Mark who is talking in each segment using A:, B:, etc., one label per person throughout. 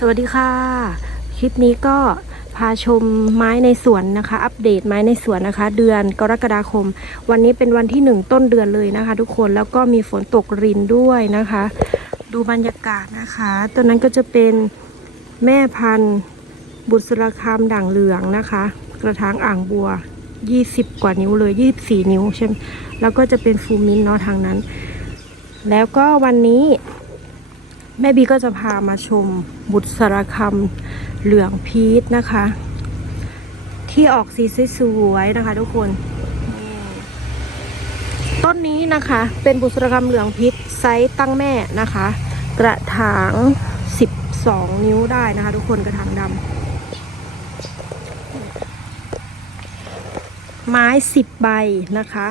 A: สวัสดีค่ะ คลิปนี้ก็พาชมไม้ในสวนนะคะ อัปเดตไม้ในสวนนะคะ เดือนกรกฎาคม วันนี้เป็นวันที่หนึ่งต้นเดือนเลยนะคะ ทุกคนแล้วก็มีฝนตกรินด้วยนะคะ ดูบรรยากาศนะคะตัวนั้นก็จะเป็นแม่พันธุ์บุษราคามด่างเหลืองนะคะ กระถางอ่างบัว 20 กว่านิ้วเลย 24 นิ้วใช่ไหมแล้วก็จะเป็นฟูมินเนาะทางนั้น แล้วก็วันนี้ แม่บีก็จะพามาชมบุษราคำเหลืองพีชนะคะ ที่ออกสีสวยๆนะคะ ทุกคนต้นนี้นะคะ เป็นบุษราคำเหลืองพีชไซส์ตั้งแม่นะคะ กระถาง 12 นิ้วได้นะคะ ทุกคนกระถางดำไม้ 10 ใบนะคะ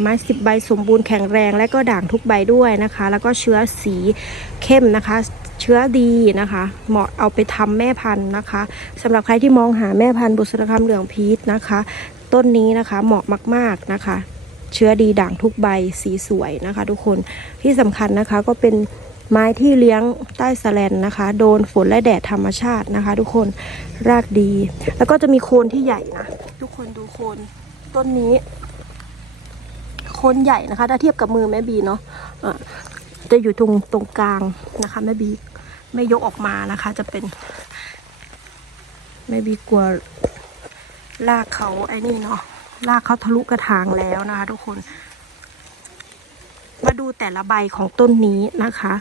A: ไม้สิบใบสมบูรณ์แข็งแรงและก็ด่างทุกใบด้วยนะคะ แล้วก็เชื้อสีเข้มนะคะ เชื้อดีนะคะ เหมาะเอาไปทำแม่พันธุ์นะคะสำหรับใครที่มองหาแม่พันธุ์บุษราคำเหลืองพีชนะคะ ต้นนี้นะคะเหมาะมาก ๆนะคะ เชื้อดีด่างทุกใบสีสวยนะคะ ทุกคนที่สำคัญนะคะก็เป็นไม้ที่เลี้ยงใต้สแลนนะคะ โดนฝนและแดดธรรมชาตินะคะ ทุกคนรากดี แล้วก็จะมีโคนที่ใหญ่นะทุกคนดูโคนต้นนี้ คนใหญ่นะคะ ถ้าเทียบกับมือแม่บีเนาะะจะอยู่ตรงตรงกลางนะคะแม่บีไม่ยกออกมานะคะ จะเป็นแม่บีกลัวลากเขาไอ้นี่เนาะลากเขาทะลุกระถางแล้วนะคะ ทุกคน มาดูแต่ละใบของต้นนี้นะคะ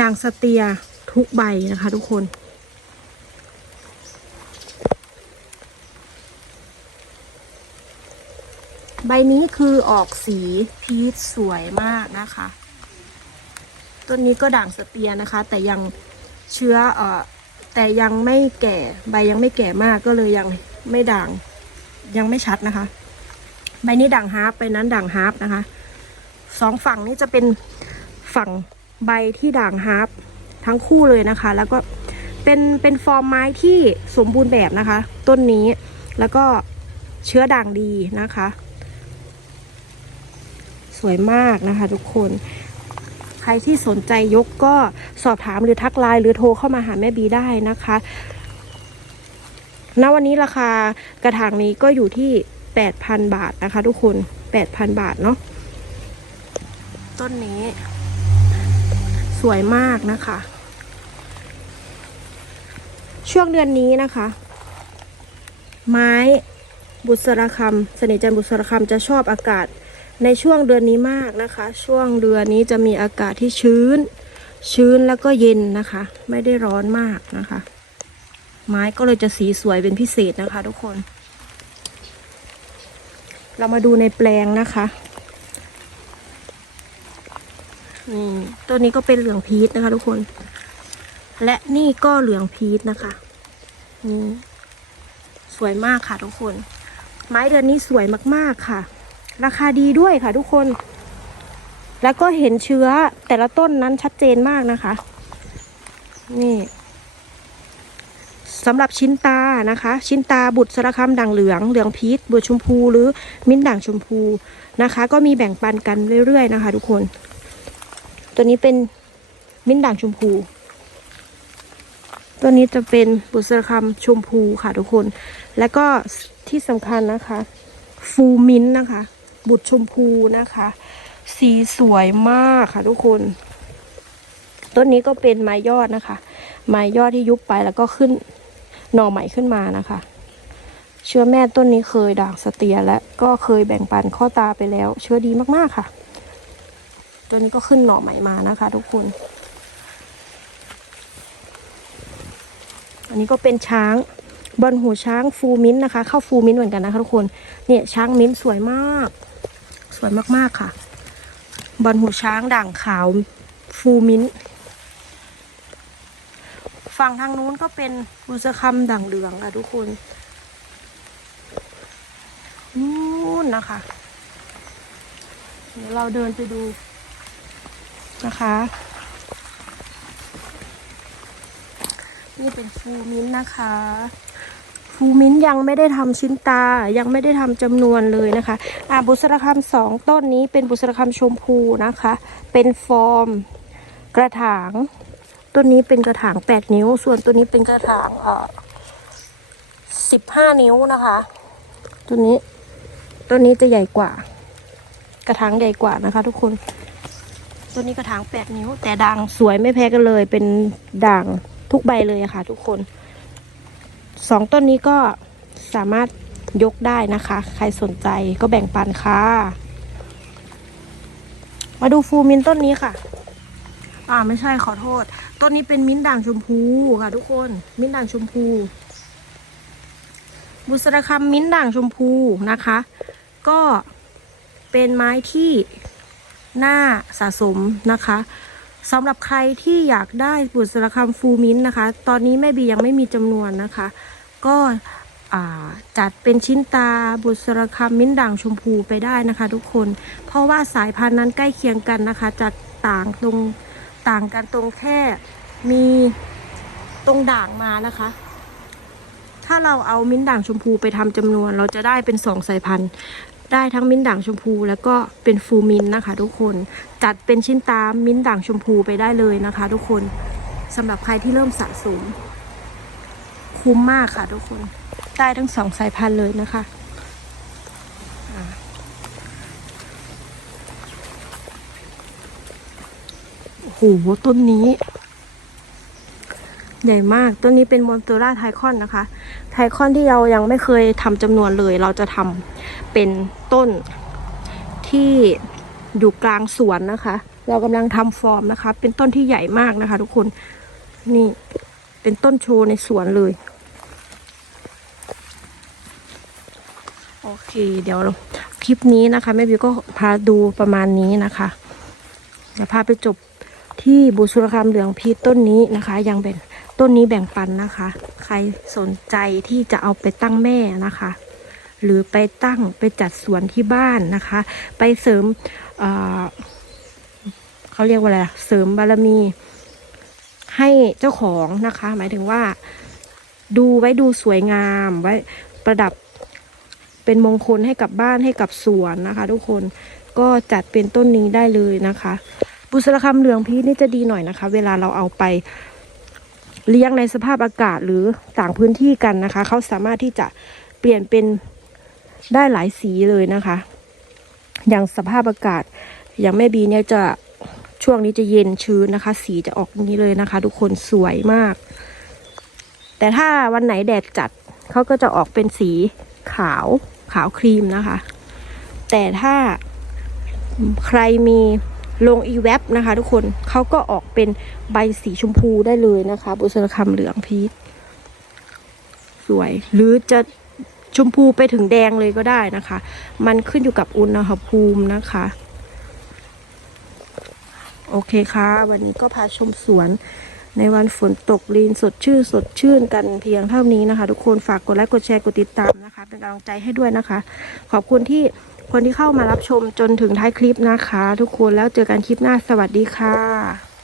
A: ด่างสเตียทุกใบนะคะ ทุกคน ใบนี้คือออกสีพีชสวยมากนะคะ ต้นนี้ก็ด่างสเตียนะคะ แต่ยังเชื้อเอ่อแต่ยังไม่แก่ใบยังไม่แก่มากก็เลยยังไม่ด่างยังไม่ชัดนะคะ ใบนี้ด่างฮาร์ปใบนั้นด่างฮาร์ปนะคะสองฝั่งนี้จะเป็นฝั่งใบที่ด่างฮาร์ปทั้งคู่เลยนะคะ แล้วก็เป็นเป็นฟอร์มไม้ที่สมบูรณ์แบบนะคะ ต้นนี้แล้วก็เชื้อด่างดีนะคะ สวยมากนะคะ ทุกคน ใครที่สนใจยกก็สอบถามหรือทักไลน์หรือโทรเข้ามาหาแม่บีได้นะคะณวันนี้ราคากระถางนี้ก็อยู่ที่ 8,000 บาทนะคะ ทุกคน 8,000 บาทเนาะต้นนี้ สวยมากนะคะ ช่วงเดือนนี้นะคะ ไม้บุษราคำเสน่ห์จันบุษราคำจะชอบอากาศ ในช่วงเดือนนี้มากนะคะ ช่วงเดือนนี้จะมีอากาศที่ชื้น ชื้นแล้วก็เย็นนะคะ ไม่ได้ร้อนมากนะคะ ไม้ก็เลยจะสีสวยเป็นพิเศษนะคะ ทุกคน เรามาดูในแปลงนะคะนี่ตัวนี้ก็เป็นเหลืองพีชนะคะ ทุกคน และนี่ก็เหลืองพีชนะคะนี่สวยมากค่ะทุกคน ไม้เดือนนี้สวยมากๆค่ะ ราคาดีด้วยค่ะทุกคน แล้วก็เห็นเชื้อแต่ละต้นนั้นชัดเจนมากนะคะ นี่สำหรับชิ้นตานะคะ ชิ้นตาบุตรสารคำด่างเหลือง เหลืองพีชบัวชมพูหรือมิ้นด่างชมพูนะคะ ก็มีแบ่งปันกันเรื่อยๆนะคะ ทุกคน ตัวนี้เป็นมิ้นด่างชมพู ตัวนี้จะเป็นบุษรคำชมพูค่ะทุกคน แล้วก็ที่สำคัญนะคะ ฟูมิ้นนะคะ บุตรชมพูนะคะ สีสวยมากค่ะทุกคน ต้นนี้ก็เป็นไม้ยอดนะคะ ไม้ยอดที่ยุบไปแล้วก็ขึ้นหน่อใหม่ขึ้นมานะคะ เชื้อแม่ต้นนี้เคยด่างสเตียและก็เคยแบ่งปันข้อตาไปแล้ว เชื้อดีมากๆค่ะ ตัวนี้ก็ขึ้นหน่อใหม่มานะคะ ทุกคน อันนี้ก็เป็นช้างบอลหูช้างฟูมิ้นนะคะ เข้าฟูมิ้นเหมือนกันนะคะทุกคน เนี่ยช้างมิ้นสวยมาก สวยมากๆค่ะ บอลหูช้างด่างขาวฟูมิ้น ฝั่งทางนู้นก็เป็นบุษคำด่างเหลืองค่ะทุกคนนู่นนะคะ เดี๋ยวเราเดินไปดูนะคะ นี่เป็นฟูมิ้นนะคะ ฟูมิ้นยังไม่ได้ทำชิ้นตายังไม่ได้ทำจำนวนเลยนะคะอ่าบุษราคำสองต้นนี้เป็นบุษราคำชมพูนะคะ เป็นฟอร์มกระถาง ต้นนี้เป็นกระถาง 8 นิ้ว ส่วนตัวนี้เป็นกระถางเอ่อ15นิ้วนะคะ ตัวนี้ต้นนี้จะใหญ่กว่า กระถางใหญ่กว่านะคะ ทุกคนตัวนี้กระถาง 8 นิ้ว แต่ด่างสวยไม่แพ้กันเลย เป็นด่างทุกใบเลยะค่ะ ทุกคน สองต้นนี้ก็สามารถยกได้นะคะ ใครสนใจก็แบ่งปันค่ะ มาดูฟูมินต้นนี้ค่ะ อ่าไม่ใช่ขอโทษ ต้นนี้เป็นมิ้นด่างชมพูค่ะ ทุกคน มิ้นด่างชมพู บุษราคำมิ้นด่างชมพูนะคะ ก็เป็นไม้ที่น่าสะสมนะคะสำหรับใครที่อยากได้บุษราคำฟูมิ้นนะคะ ตอนนี้แม่บียังไม่มีจำนวนนะคะ ก็จัดเป็นชิ้นตาบุษรคำมิ้นด่างชมพูไปได้นะคะทุกคน เพราะว่าสายพันธุ์นั้นใกล้เคียงกันนะคะจะต่างตรงต่างกันตรงแค่มีตรงด่างมานะคะ ถ้าเราเอามิ้นด่างชมพูไปทำจำนวน เราจะได้เป็นสองสายพันธุ์ ได้ทั้งมิ้นด่างชมพูแล้วก็เป็นฟูมินนะคะ ทุกคนจัดเป็นชิ้นตามิ้นด่างชมพูไปได้เลยนะคะ ทุกคนสำหรับใครที่เริ่มสะสม คุ้มมากค่ะทุกคน ได้ทั้งสองสายพันธุ์เลยนะคะโอ้โหต้นนี้ ใหญ่มากต้นนี้เป็นมอนเตอร่าไทคอนนะคะ ไทคอนที่เรายังไม่เคยทำจำนวนเลย เราจะทำเป็นต้นที่อยู่กลางสวนนะคะ เรากำลังทำฟอร์มนะคะ เป็นต้นที่ใหญ่มากนะคะ ทุกคนนี่ เป็นต้นโชว์ในสวนเลย โอเค เดี๋ยวคลิปนี้นะคะแม่บิวก็พาดูประมาณนี้นะคะเดี๋ยวพาไปจบที่บุษรคามเหลืองพีต้นนี้นะคะ ยังเป็นต้นนี้แบ่งปันนะคะ ใครสนใจที่จะเอาไปตั้งแม่นะคะ หรือไปตั้งไปจัดสวนที่บ้านนะคะ ไปเสริมเเขาเรียกว่าอะไรเสริมบารมี ให้เจ้าของนะคะ หมายถึงว่า ดูไว้ดูสวยงามไว้ประดับเป็นมงคลให้กับบ้านให้กับสวนนะคะ ทุกคนก็จัดเป็นต้นนี้ได้เลยนะคะ บุษราคำเหลืองพีนี่จะดีหน่อยนะคะ เวลาเราเอาไปเลี้ยงในสภาพอากาศหรือต่างพื้นที่กันนะคะ เขาสามารถที่จะเปลี่ยนเป็นได้หลายสีเลยนะคะ อย่างสภาพอากาศอย่างแม่บีเนี่ยจะ ช่วงนี้จะเย็นชื้นนะคะ สีจะออกนี้เลยนะคะ ทุกคนสวยมาก แต่ถ้าวันไหนแดดจัดเขาก็จะออกเป็นสีขาวขาวครีมนะคะ แต่ถ้าใครมีลงอีเว็บนะคะ ทุกคนเขาก็ออกเป็นใบสีชมพูได้เลยนะคะ บุษรคำเหลืองพีชสวย หรือจะชมพูไปถึงแดงเลยก็ได้นะคะ มันขึ้นอยู่กับอุณหภูมินะคะ โอเคค่ะ วันนี้ก็พาชมสวนในวันฝนตกลีนสดชื่นสดชื่นกันเพียงเท่านี้นะคะ ทุกคนฝากกดไลค์กดแชร์กดติดตามนะคะ เป็นกำลังใจให้ด้วยนะคะ ขอบคุณที่คนที่เข้ามารับชมจนถึงท้ายคลิปนะคะ ทุกคนแล้วเจอกันคลิปหน้าสวัสดีค่ะ